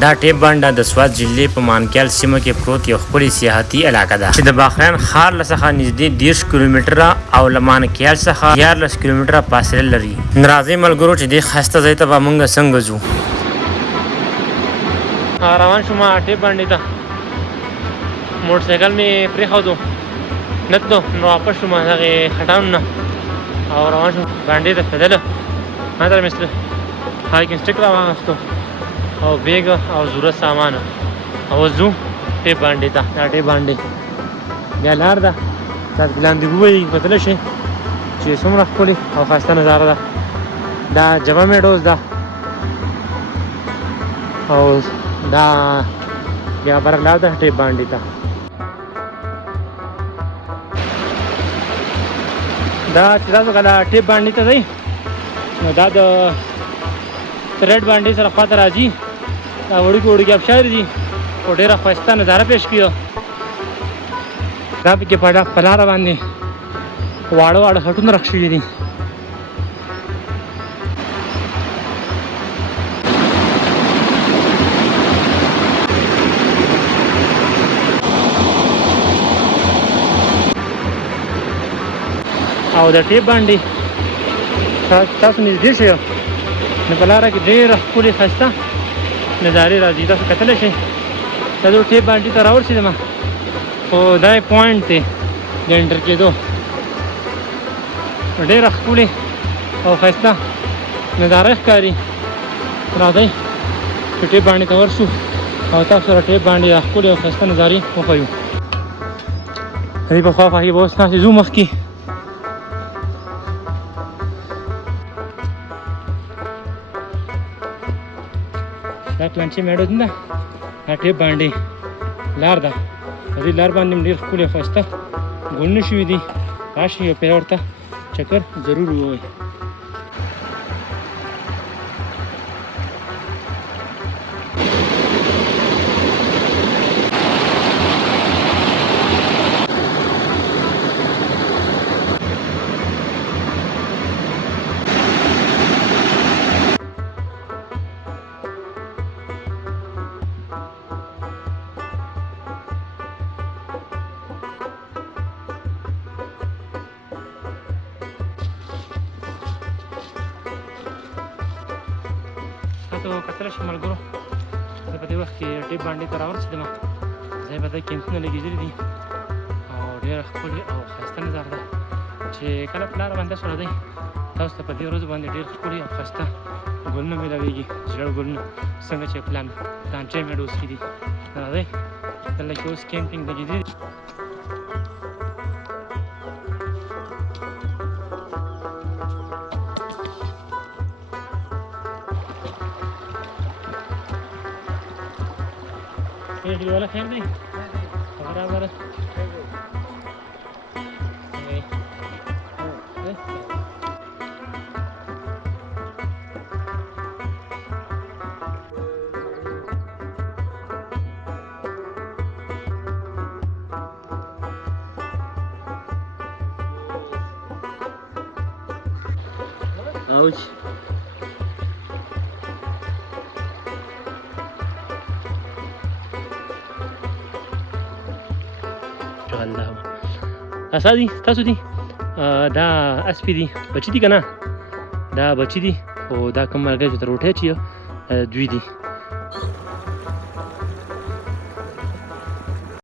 دا ټیپ بانډه د سوات ضلع په مانکیال سیمه کې پروت یو ښکلې سیاحتي علاقه ده چې د باغران ښار له څخه نږدې 10 کیلومتره او له مانکیال څخه 14 کیلومتره فاصله لري. راځئ ملګرو چې دې ښایسته ځای ته به موږ څنګه ځو. روان شوم ټیپ بانډې ته، موټرسایکل مې پرېښودو نتلو نو واپس شوم هغې خټان نه او روان شوم بانډې ته پیدله. ما سره مې هایکینګ سټیک راواخیستو او بیګ او ضرورت سامان او ځو ټیپ بانډې ته. دا ټیپ بانډې بیا لار ده، دا لاندې ووایي کتلی شئ چې څومره ښکلې او ښایسته نظاره ده. دا جبه میډوز ده او دا بیا بره لار ده ټیپ بانډې ته. دا چې تاسو کله ټیپ بانډې ته ځئ نو دا د ریډ بانډې سره خواته راځي. دا وړوکي وړوکي ابشار دي او ډېره ښایسته نظاره پیش کړي. دا پکې په لاره باندې واړه واړه خټونه رخ شوي دي. او د ټیپ بانډې تاسو نږدې شئ نو په لاره کې ډېره ښکلې ښایسته نظارې راځي. تاسو کتلی شئ دا زه ټیپ بانډې ته راورسېدم خو دا یې پوینټ دی د انټر کېدو. ډېره ښکلې او ښایسته نظاره ښکاري. راځئ چې ټیپ بانډې ته ورشو او تاسو سره ټیپ بانډې دا ښکلې او ښایسته نظارې وښیو. د دې په خوا به اوس ناستې ځو مخکې. دا پلانچې میډوز نه ده، دا ټیپ بانډې لار ده. په دې لار باندې ډېر ښکلي او ښایسته ګلونه شوي دي. راشئ یو پیر ورته چکر ضرور ووهئ. تاسو کتلی شئ ملګرو زه په دې وخت کې ټیپ بانډې ته راورسېدم. ځای په ځای کیمپونه لګېدلي دي او ډېره ښکلې او ښایسته نظاره ده چې کله په لاره باندې تاسو راځئ تاسو ته په دې ورځو باندې ډېر ښکلي او ښایسته ګلونه میلاویږي. ژړ ګلونه څنګه چې پلانچې میډوز کې دي. راځئ دلته کې اوس کیمپینګ لګېدلي دي. ډېر والا خیر دی برابر اوچ اسا دي تاسو دي دا اسپې دي بچي دي که نه؟ دا بچي دي او دا کوم ملګري چې تر روټۍ چې دوی دي.